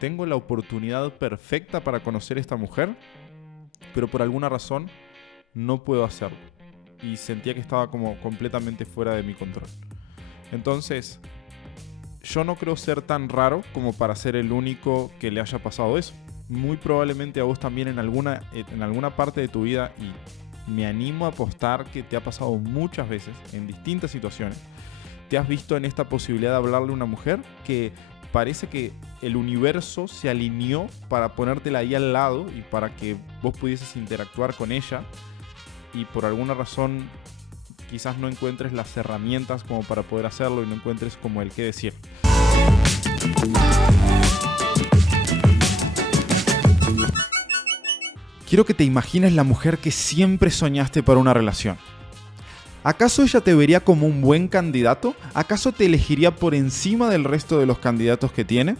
tengo la oportunidad perfecta para conocer a esta mujer, pero por alguna razón no puedo hacerlo. Y sentía que estaba como completamente fuera de mi control. Entonces, yo no creo ser tan raro como para ser el único que le haya pasado eso. Muy probablemente a vos también en alguna parte de tu vida, y me animo a apostar que te ha pasado muchas veces en distintas situaciones, te has visto en esta posibilidad de hablarle a una mujer que parece que el universo se alineó para ponértela ahí al lado y para que vos pudieses interactuar con ella, y por alguna razón quizás no encuentres las herramientas como para poder hacerlo y no encuentres como el qué decir. Quiero que te imagines la mujer que siempre soñaste para una relación. ¿Acaso ella te vería como un buen candidato? ¿Acaso te elegiría por encima del resto de los candidatos que tiene?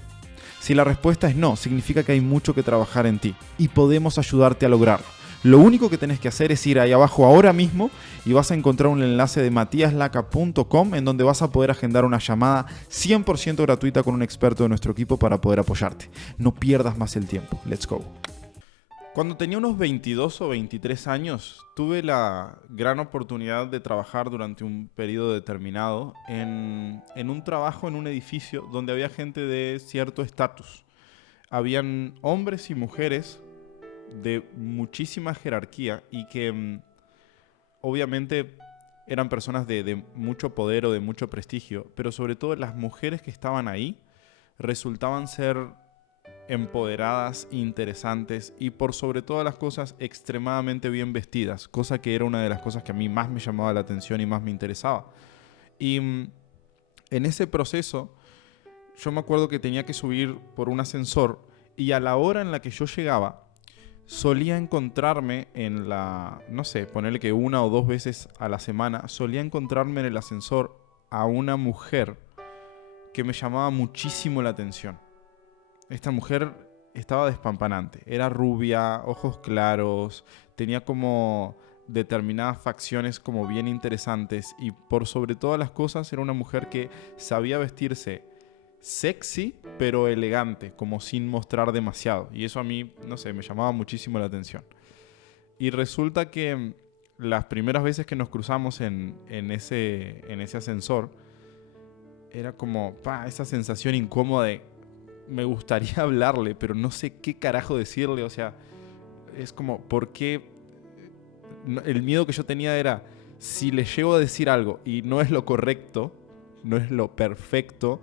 Si la respuesta es no, significa que hay mucho que trabajar en ti y podemos ayudarte a lograrlo. Lo único que tenés que hacer es ir ahí abajo ahora mismo y vas a encontrar un enlace de matiaslaca.com en donde vas a poder agendar una llamada 100% gratuita con un experto de nuestro equipo para poder apoyarte. No pierdas más el tiempo. Let's go. Cuando tenía unos 22 o 23 años, tuve la gran oportunidad de trabajar durante un periodo determinado en un trabajo en un edificio donde había gente de cierto estatus. Habían hombres y mujeres de muchísima jerarquía y que obviamente eran personas de mucho poder o de mucho prestigio, pero sobre todo las mujeres que estaban ahí resultaban ser empoderadas, interesantes y por sobre todas las cosas extremadamente bien vestidas, cosa que era una de las cosas que a mí más me llamaba la atención y más me interesaba. Y en ese proceso yo me acuerdo que tenía que subir por un ascensor y a la hora en la que yo llegaba solía encontrarme en no sé, ponerle que 1 o 2 veces a la semana, solía encontrarme en el ascensor a una mujer que me llamaba muchísimo la atención. Esta mujer estaba despampanante. Era rubia, ojos claros, tenía como determinadas facciones como bien interesantes y por sobre todas las cosas era una mujer que sabía vestirse sexy pero elegante, como sin mostrar demasiado. Y eso a mí, no sé, me llamaba muchísimo la atención. Y resulta que las primeras veces que nos cruzamos en ese ascensor era como esa sensación incómoda de me gustaría hablarle, pero no sé qué carajo decirle. O sea, es como, ¿por qué? El miedo que yo tenía era, si le llego a decir algo y no es lo correcto, no es lo perfecto,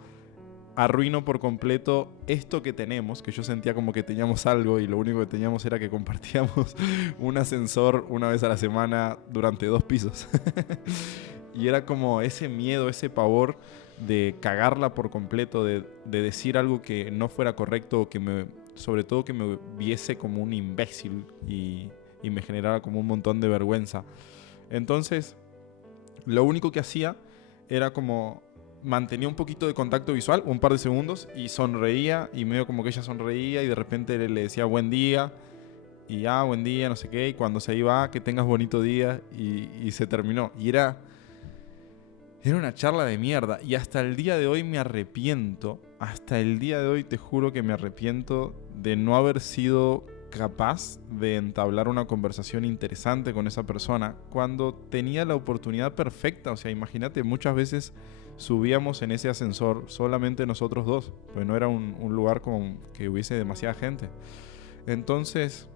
arruino por completo esto que tenemos, que yo sentía como que teníamos algo y lo único que teníamos era que compartíamos un ascensor una vez a la semana durante 2 pisos. Y era como ese miedo, ese pavor de cagarla por completo, de decir algo que no fuera correcto, o que sobre todo que me viese como un imbécil y me generara como un montón de vergüenza. Entonces, lo único que hacía era como mantenía un poquito de contacto visual, un par de segundos, y sonreía, y medio como que ella sonreía, y de repente le decía buen día, y buen día, no sé qué, y cuando se iba, que tengas bonito día, y se terminó. Y era una charla de mierda, y hasta el día de hoy me arrepiento, hasta el día de hoy te juro que me arrepiento de no haber sido capaz de entablar una conversación interesante con esa persona cuando tenía la oportunidad perfecta. O sea, imagínate, muchas veces subíamos en ese ascensor solamente nosotros dos, pues no era un lugar con que hubiese demasiada gente. Entonces,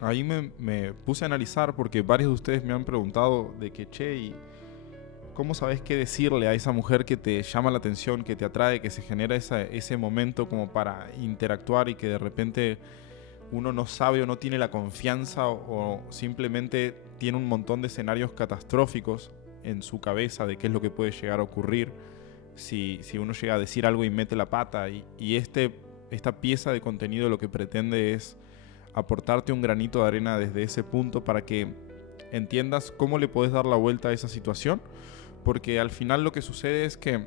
ahí me puse a analizar, porque varios de ustedes me han preguntado de que, ¿y cómo sabes qué decirle a esa mujer que te llama la atención, que te atrae, que se genera ese momento como para interactuar y que de repente uno no sabe o no tiene la confianza o simplemente tiene un montón de escenarios catastróficos en su cabeza de qué es lo que puede llegar a ocurrir si uno llega a decir algo y mete la pata? Y esta pieza de contenido lo que pretende es aportarte un granito de arena desde ese punto para que entiendas cómo le puedes dar la vuelta a esa situación, porque al final lo que sucede es que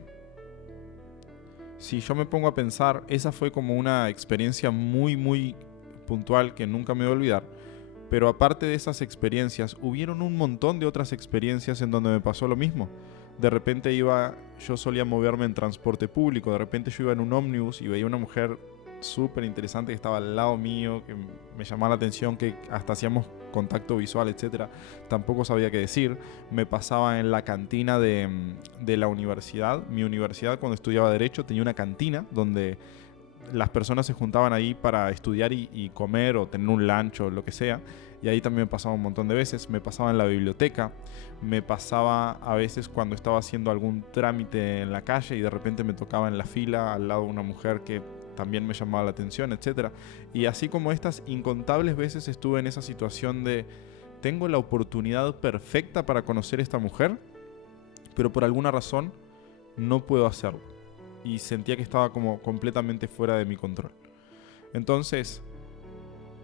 si yo me pongo a pensar, esa fue como una experiencia muy muy puntual que nunca me voy a olvidar, pero aparte de esas experiencias hubieron un montón de otras experiencias en donde me pasó lo mismo. De repente yo solía moverme en transporte público, de repente yo iba en un ómnibus y veía una mujer súper interesante que estaba al lado mío, que me llamaba la atención, que hasta hacíamos contacto visual, etcétera. Tampoco sabía qué decir. Me pasaba en la cantina de la universidad. Mi universidad, cuando estudiaba Derecho, tenía una cantina donde las personas se juntaban ahí para estudiar y comer o tener un lunch o lo que sea. Y ahí también me pasaba un montón de veces. Me pasaba en la biblioteca. Me pasaba a veces cuando estaba haciendo algún trámite en la calle y de repente me tocaba en la fila al lado de una mujer que también me llamaba la atención, etc. Y así como estas incontables veces estuve en esa situación de tengo la oportunidad perfecta para conocer a esta mujer, pero por alguna razón no puedo hacerlo. Y sentía que estaba como completamente fuera de mi control. Entonces,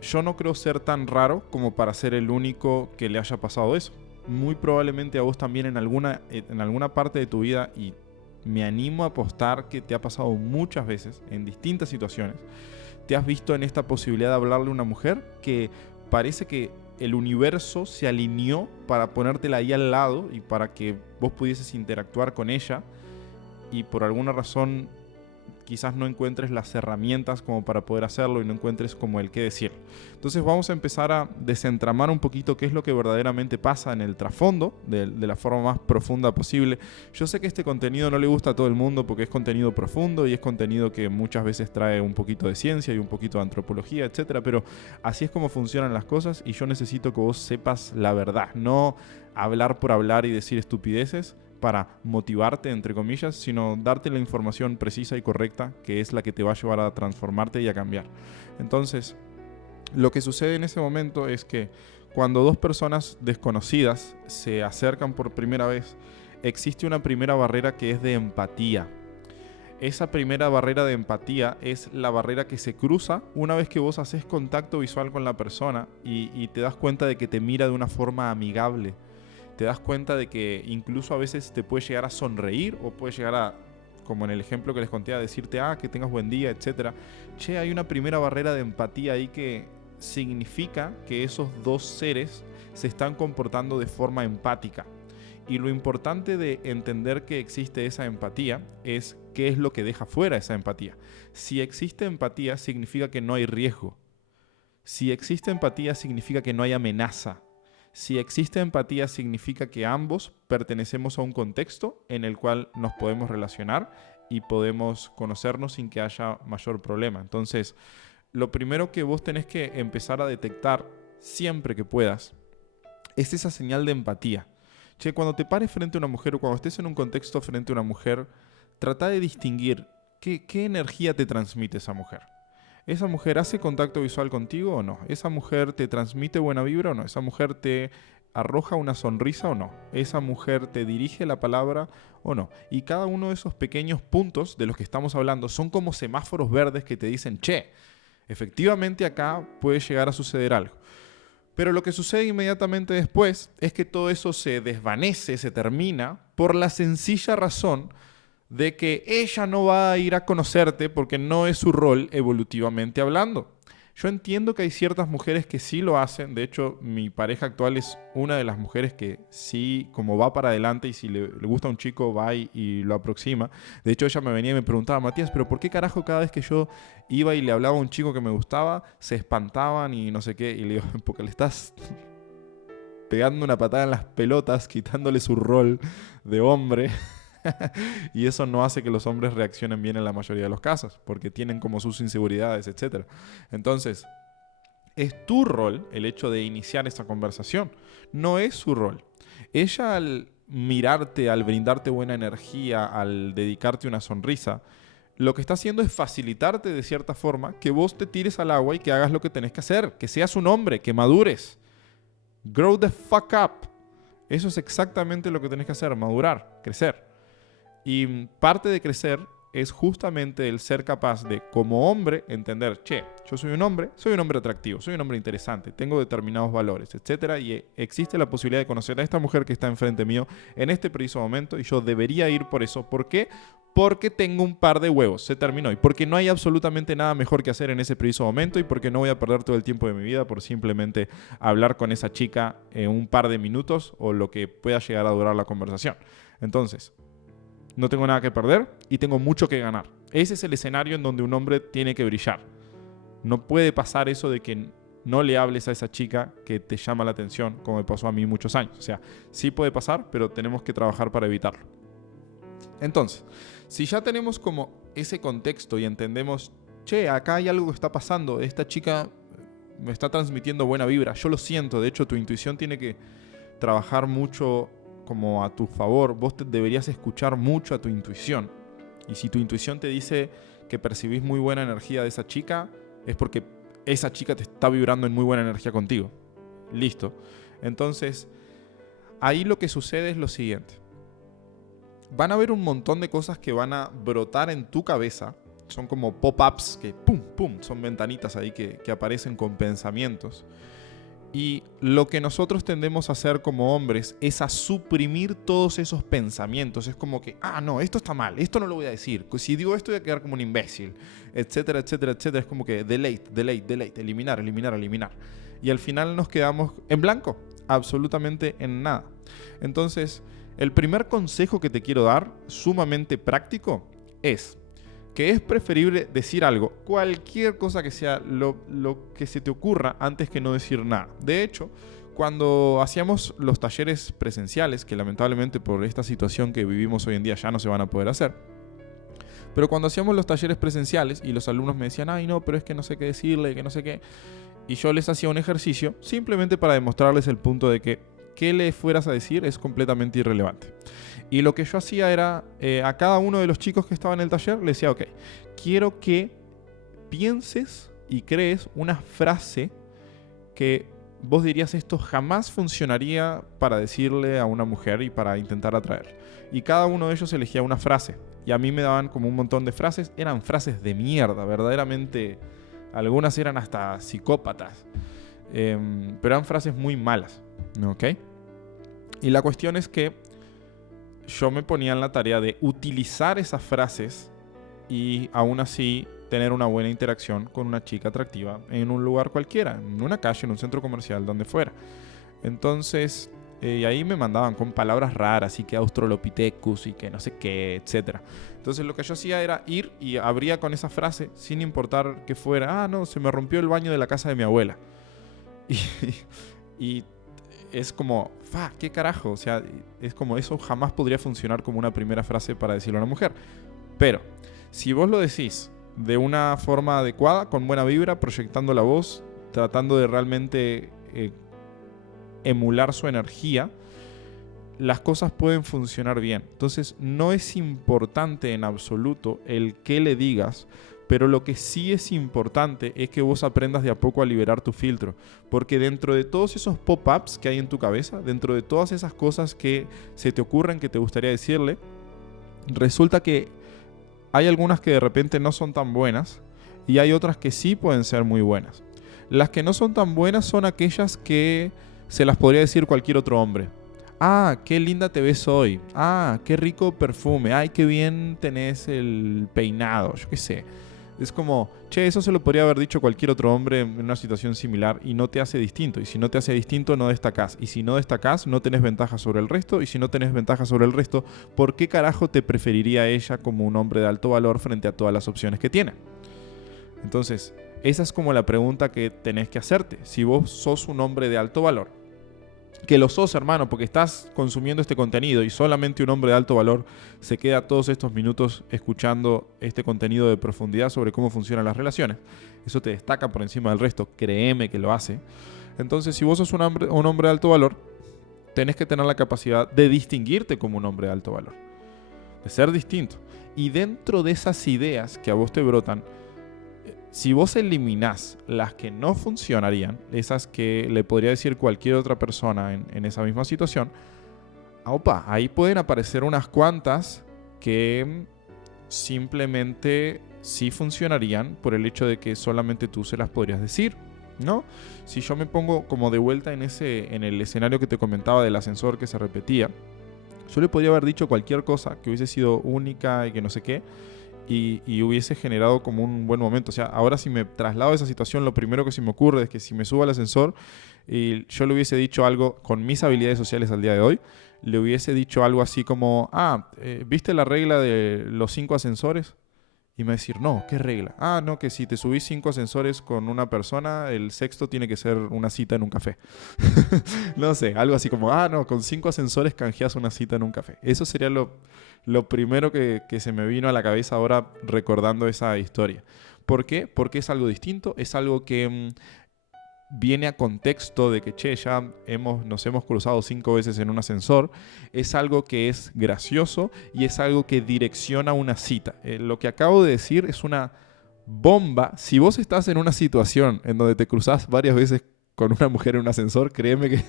yo no creo ser tan raro como para ser el único que le haya pasado eso. Muy probablemente a vos también en alguna parte de tu vida, y me animo a apostar que te ha pasado muchas veces, en distintas situaciones, te has visto en esta posibilidad de hablarle a una mujer que parece que el universo se alineó para ponértela ahí al lado y para que vos pudieses interactuar con ella, y por alguna razón quizás no encuentres las herramientas como para poder hacerlo y no encuentres como el qué decir. Entonces vamos a empezar a desentramar un poquito qué es lo que verdaderamente pasa en el trasfondo de la forma más profunda posible. Yo sé que este contenido no le gusta a todo el mundo porque es contenido profundo y es contenido que muchas veces trae un poquito de ciencia y un poquito de antropología, etcétera, pero así es como funcionan las cosas y yo necesito que vos sepas la verdad, no hablar por hablar y decir estupideces para motivarte, entre comillas, sino darte la información precisa y correcta, que es la que te va a llevar a transformarte y a cambiar. Entonces, lo que sucede en ese momento es que cuando dos personas desconocidas se acercan por primera vez, existe una primera barrera que es de empatía. Esa primera barrera de empatía es la barrera que se cruza una vez que vos haces contacto visual con la persona y te das cuenta de que te mira de una forma amigable. Te das cuenta de que incluso a veces te puede llegar a sonreír o puede llegar a, como en el ejemplo que les conté, a decirte, que tengas buen día, etc. Che, hay una primera barrera de empatía ahí que significa que esos dos seres se están comportando de forma empática. Y lo importante de entender que existe esa empatía es qué es lo que deja fuera esa empatía. Si existe empatía, significa que no hay riesgo. Si existe empatía, significa que no hay amenaza. Si existe empatía, significa que ambos pertenecemos a un contexto en el cual nos podemos relacionar y podemos conocernos sin que haya mayor problema. Entonces, lo primero que vos tenés que empezar a detectar siempre que puedas es esa señal de empatía. Che, cuando te pares frente a una mujer o cuando estés en un contexto frente a una mujer, trata de distinguir qué energía te transmite esa mujer. ¿Esa mujer hace contacto visual contigo o no? ¿Esa mujer te transmite buena vibra o no? ¿Esa mujer te arroja una sonrisa o no? ¿Esa mujer te dirige la palabra o no? Y cada uno de esos pequeños puntos de los que estamos hablando son como semáforos verdes que te dicen, che, efectivamente acá puede llegar a suceder algo. Pero lo que sucede inmediatamente después es que todo eso se desvanece, se termina, por la sencilla razón de que ella no va a ir a conocerte porque no es su rol evolutivamente hablando. Yo entiendo que hay ciertas mujeres que sí lo hacen. De hecho, mi pareja actual es una de las mujeres que sí, como va para adelante y si le gusta a un chico, va y lo aproxima. De hecho, ella me venía y me preguntaba, Matías, ¿pero por qué carajo cada vez que yo iba y le hablaba a un chico que me gustaba, se espantaban y no sé qué? Y le digo, porque le estás pegando una patada en las pelotas, quitándole su rol de hombre. Y eso no hace que los hombres reaccionen bien en la mayoría de los casos, porque tienen como sus inseguridades, etc. Entonces, es tu rol el hecho de iniciar esta conversación, no es su rol. Ella al mirarte, al brindarte buena energía, al dedicarte una sonrisa, lo que está haciendo es facilitarte de cierta forma que vos te tires al agua y que hagas lo que tenés que hacer, que seas un hombre, que madures. Grow the fuck up. Eso es exactamente lo que tenés que hacer, madurar, crecer. Y parte de crecer es justamente el ser capaz de, como hombre, entender, che, yo soy un hombre atractivo, soy un hombre interesante, tengo determinados valores, etc. Y existe la posibilidad de conocer a esta mujer que está enfrente mío en este preciso momento y yo debería ir por eso. ¿Por qué? Porque tengo un par de huevos, se terminó. Y porque no hay absolutamente nada mejor que hacer en ese preciso momento y porque no voy a perder todo el tiempo de mi vida por simplemente hablar con esa chica en un par de minutos o lo que pueda llegar a durar la conversación. Entonces, no tengo nada que perder y tengo mucho que ganar. Ese es el escenario en donde un hombre tiene que brillar. No puede pasar eso de que no le hables a esa chica que te llama la atención, como me pasó a mí muchos años. O sea, sí puede pasar, pero tenemos que trabajar para evitarlo. Entonces, si ya tenemos como ese contexto y entendemos, che, acá hay algo que está pasando, esta chica me está transmitiendo buena vibra, yo lo siento, de hecho tu intuición tiene que trabajar mucho como a tu favor, vos deberías escuchar mucho a tu intuición. Y si tu intuición te dice que percibís muy buena energía de esa chica, es porque esa chica te está vibrando en muy buena energía contigo. Listo. Entonces, ahí lo que sucede es lo siguiente. Van a haber un montón de cosas que van a brotar en tu cabeza. Son como pop-ups que pum, pum, son ventanitas ahí que aparecen con pensamientos. Y lo que nosotros tendemos a hacer como hombres es a suprimir todos esos pensamientos. Es como que, no, esto está mal, esto no lo voy a decir. Si digo esto voy a quedar como un imbécil, etcétera, etcétera, etcétera. Es como que delete, eliminar. Y al final nos quedamos en blanco, absolutamente en nada. Entonces, el primer consejo que te quiero dar, sumamente práctico, es que es preferible decir algo, cualquier cosa que sea, lo que se te ocurra antes que no decir nada. De hecho, cuando hacíamos los talleres presenciales, que lamentablemente por esta situación que vivimos hoy en día ya no se van a poder hacer, pero cuando hacíamos los talleres presenciales y los alumnos me decían, ay no, pero es que no sé qué decirle, que no sé qué, y yo les hacía un ejercicio simplemente para demostrarles el punto de que qué le fueras a decir es completamente irrelevante. Y lo que yo hacía era, a cada uno de los chicos que estaban en el taller, le decía, ok, quiero que pienses y crees una frase que vos dirías, esto jamás funcionaría para decirle a una mujer y para intentar atraer. Y cada uno de ellos elegía una frase. Y a mí me daban como un montón de frases. Eran frases de mierda, verdaderamente. Algunas eran hasta psicópatas. Pero eran frases muy malas, ¿ok? Y la cuestión es que yo me ponía en la tarea de utilizar esas frases y aún así tener una buena interacción con una chica atractiva en un lugar cualquiera, en una calle, en un centro comercial, donde fuera. Entonces, y ahí me mandaban con palabras raras y que Australopithecus y que no sé qué, etc. Entonces lo que yo hacía era ir y abría con esa frase sin importar que fuera, no, se me rompió el baño de la casa de mi abuela. Y es como, ¿qué carajo? O sea, es como eso jamás podría funcionar como una primera frase para decirle a una mujer. Pero, si vos lo decís de una forma adecuada, con buena vibra, proyectando la voz, tratando de realmente emular su energía, las cosas pueden funcionar bien. Entonces, no es importante en absoluto el qué le digas, pero lo que sí es importante es que vos aprendas de a poco a liberar tu filtro. Porque dentro de todos esos pop-ups que hay en tu cabeza, dentro de todas esas cosas que se te ocurren que te gustaría decirle, resulta que hay algunas que de repente no son tan buenas y hay otras que sí pueden ser muy buenas. Las que no son tan buenas son aquellas que se las podría decir cualquier otro hombre. Qué linda te ves hoy. Qué rico perfume. Ay, qué bien tenés el peinado. Yo qué sé. Es como, eso se lo podría haber dicho cualquier otro hombre en una situación similar y no te hace distinto. Y si no te hace distinto, no destacás. Y si no destacás, no tenés ventaja sobre el resto. Y si no tenés ventaja sobre el resto, ¿por qué carajo te preferiría ella como un hombre de alto valor frente a todas las opciones que tiene? Entonces, esa es como la pregunta que tenés que hacerte. Si vos sos un hombre de alto valor, que lo sos, hermano, porque estás consumiendo este contenido y solamente un hombre de alto valor se queda todos estos minutos escuchando este contenido de profundidad sobre cómo funcionan las relaciones. Eso te destaca por encima del resto, créeme que lo hace. Entonces, si vos sos un hombre de alto valor, tenés que tener la capacidad de distinguirte como un hombre de alto valor, de ser distinto. Y dentro de esas ideas que a vos te brotan, si vos eliminás las que no funcionarían, esas que le podría decir cualquier otra persona en esa misma situación, ahí pueden aparecer unas cuantas que simplemente sí funcionarían por el hecho de que solamente tú se las podrías decir, ¿no? Si yo me pongo como de vuelta en el escenario que te comentaba del ascensor que se repetía, yo le podría haber dicho cualquier cosa que hubiese sido única y que no sé qué, y hubiese generado como un buen momento. O sea, ahora si me traslado a esa situación, lo primero que se me ocurre es que si me subo al ascensor y yo le hubiese dicho algo con mis habilidades sociales al día de hoy, le hubiese dicho algo así como, ¿viste la regla de los 5 ascensores? Y me va a decir, no, ¿qué regla? Ah, no, que si te subís 5 ascensores con una persona, el sexto tiene que ser una cita en un café. No sé, algo así como, ah, no, con 5 ascensores canjeas una cita en un café. Eso sería lo primero que se me vino a la cabeza ahora recordando esa historia. ¿Por qué? Porque es algo distinto, es algo que viene a contexto de que, che, ya nos hemos cruzado 5 veces en un ascensor. Es algo que es gracioso y es algo que direcciona una cita. Lo que acabo de decir es una bomba. Si vos estás en una situación en donde te cruzás varias veces con una mujer en un ascensor, créeme que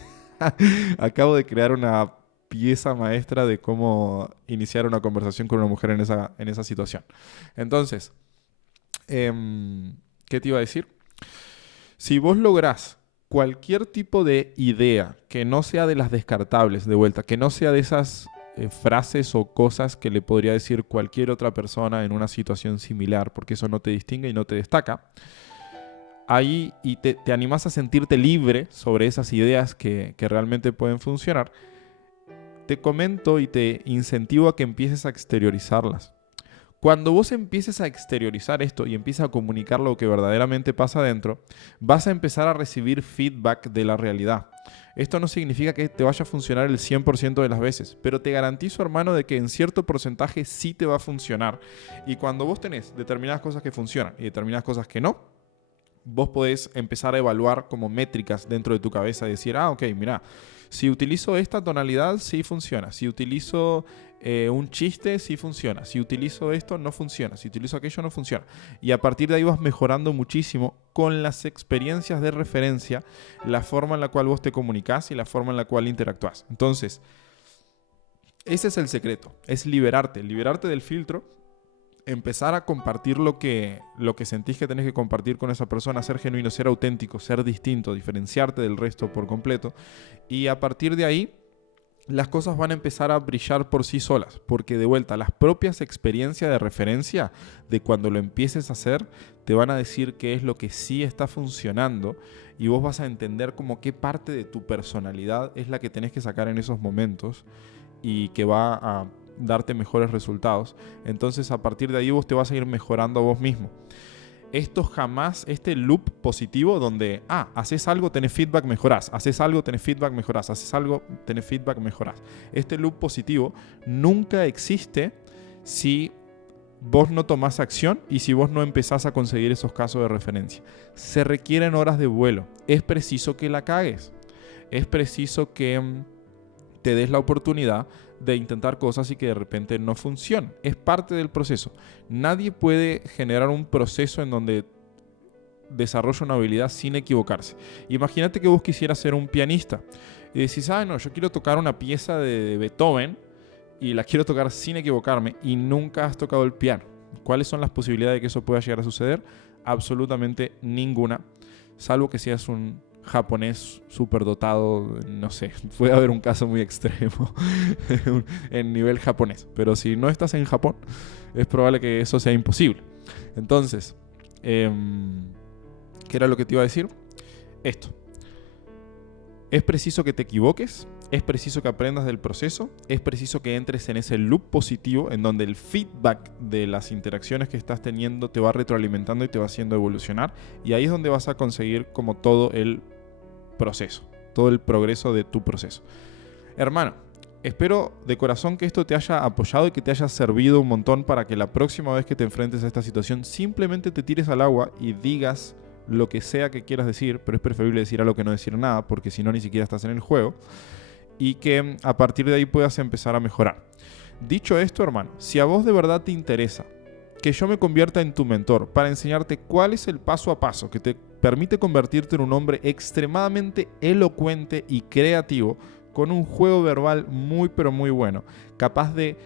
acabo de crear una pieza maestra de cómo iniciar una conversación con una mujer en esa situación. Entonces, ¿qué te iba a decir? Si vos lográs cualquier tipo de idea que no sea de las descartables, de vuelta, que no sea de esas frases o cosas que le podría decir cualquier otra persona en una situación similar, porque eso no te distingue y no te destaca, ahí y te animás a sentirte libre sobre esas ideas que realmente pueden funcionar, te comento y te incentivo a que empieces a exteriorizarlas. Cuando vos empieces a exteriorizar esto y empieces a comunicar lo que verdaderamente pasa adentro, vas a empezar a recibir feedback de la realidad. Esto no significa que te vaya a funcionar el 100% de las veces, pero te garantizo, hermano, de que en cierto porcentaje sí te va a funcionar. Y cuando vos tenés determinadas cosas que funcionan y determinadas cosas que no, vos podés empezar a evaluar como métricas dentro de tu cabeza y decir, ok, mira, si utilizo esta tonalidad, sí funciona. Si utilizo un chiste, sí funciona. Si utilizo esto, no funciona. Si utilizo aquello, no funciona. Y a partir de ahí vas mejorando muchísimo con las experiencias de referencia, la forma en la cual vos te comunicás y la forma en la cual interactúas. Entonces, ese es el secreto. Es liberarte del filtro, empezar a compartir lo que sentís que tenés que compartir con esa persona, ser genuino, ser auténtico, ser distinto, diferenciarte del resto por completo. Y a partir de ahí, las cosas van a empezar a brillar por sí solas, porque de vuelta, las propias experiencias de referencia de cuando lo empieces a hacer, te van a decir qué es lo que sí está funcionando y vos vas a entender como qué parte de tu personalidad es la que tenés que sacar en esos momentos y que va a darte mejores resultados. Entonces, a partir de ahí vos te vas a ir mejorando a vos mismo. Este loop positivo donde, haces algo, tenés feedback, mejorás, haces algo, tenés feedback, mejorás, haces algo, tenés feedback, mejorás. Este loop positivo nunca existe si vos no tomás acción y si vos no empezás a conseguir esos casos de referencia. Se requieren horas de vuelo. Es preciso que la cagues. Es preciso que te des la oportunidad de intentar cosas y que de repente no funcionen. Es parte del proceso. Nadie puede generar un proceso en donde desarrolla una habilidad sin equivocarse. Imagínate que vos quisieras ser un pianista y decís, no, yo quiero tocar una pieza de Beethoven y la quiero tocar sin equivocarme y nunca has tocado el piano. ¿Cuáles son las posibilidades de que eso pueda llegar a suceder? Absolutamente ninguna, salvo que seas un japonés superdotado, no sé, puede haber un caso muy extremo en nivel japonés, pero si no estás en Japón, es probable que eso sea imposible. Entonces, ¿qué era lo que te iba a decir? Esto. Es preciso que te equivoques, es preciso que aprendas del proceso, es preciso que entres en ese loop positivo en donde el feedback de las interacciones que estás teniendo te va retroalimentando y te va haciendo evolucionar, y ahí es donde vas a conseguir como todo el proceso, todo el progreso de tu proceso. Hermano, espero de corazón que esto te haya apoyado y que te haya servido un montón para que la próxima vez que te enfrentes a esta situación simplemente te tires al agua y digas lo que sea que quieras decir, pero es preferible decir algo que no decir nada, porque si no ni siquiera estás en el juego, y que a partir de ahí puedas empezar a mejorar. Dicho esto, hermano, si a vos de verdad te interesa que yo me convierta en tu mentor para enseñarte cuál es el paso a paso que te permite convertirte en un hombre extremadamente elocuente y creativo, con un juego verbal muy pero muy bueno, capaz de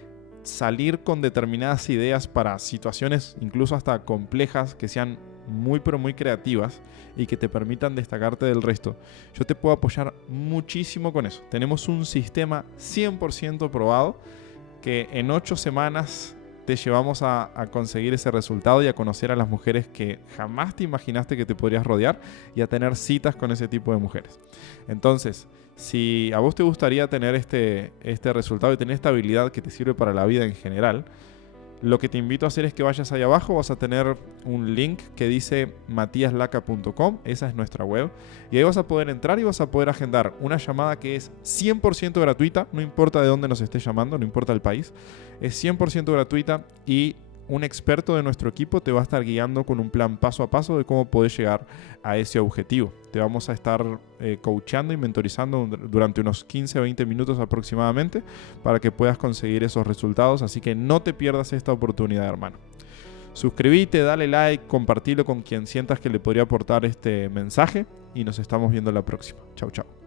salir con determinadas ideas para situaciones incluso hasta complejas que sean muy pero muy creativas y que te permitan destacarte del resto, yo te puedo apoyar muchísimo con eso. Tenemos un sistema 100% probado que en 8 semanas te llevamos a conseguir ese resultado y a conocer a las mujeres que jamás te imaginaste que te podrías rodear y a tener citas con ese tipo de mujeres. Entonces, si a vos te gustaría tener este resultado y tener esta habilidad que te sirve para la vida en general, Lo que te invito a hacer es que vayas ahí abajo, vas a tener un link que dice matiaslaca.com, esa es nuestra web, y ahí vas a poder entrar y vas a poder agendar una llamada que es 100% gratuita, no importa de dónde nos estés llamando, no importa el país, es 100% gratuita y un experto de nuestro equipo te va a estar guiando con un plan paso a paso de cómo podés llegar a ese objetivo. Te vamos a estar coachando y mentorizando durante unos 15 o 20 minutos aproximadamente para que puedas conseguir esos resultados. Así que no te pierdas esta oportunidad, hermano. Suscríbete, dale like, compartilo con quien sientas que le podría aportar este mensaje y nos estamos viendo la próxima. Chau, chau.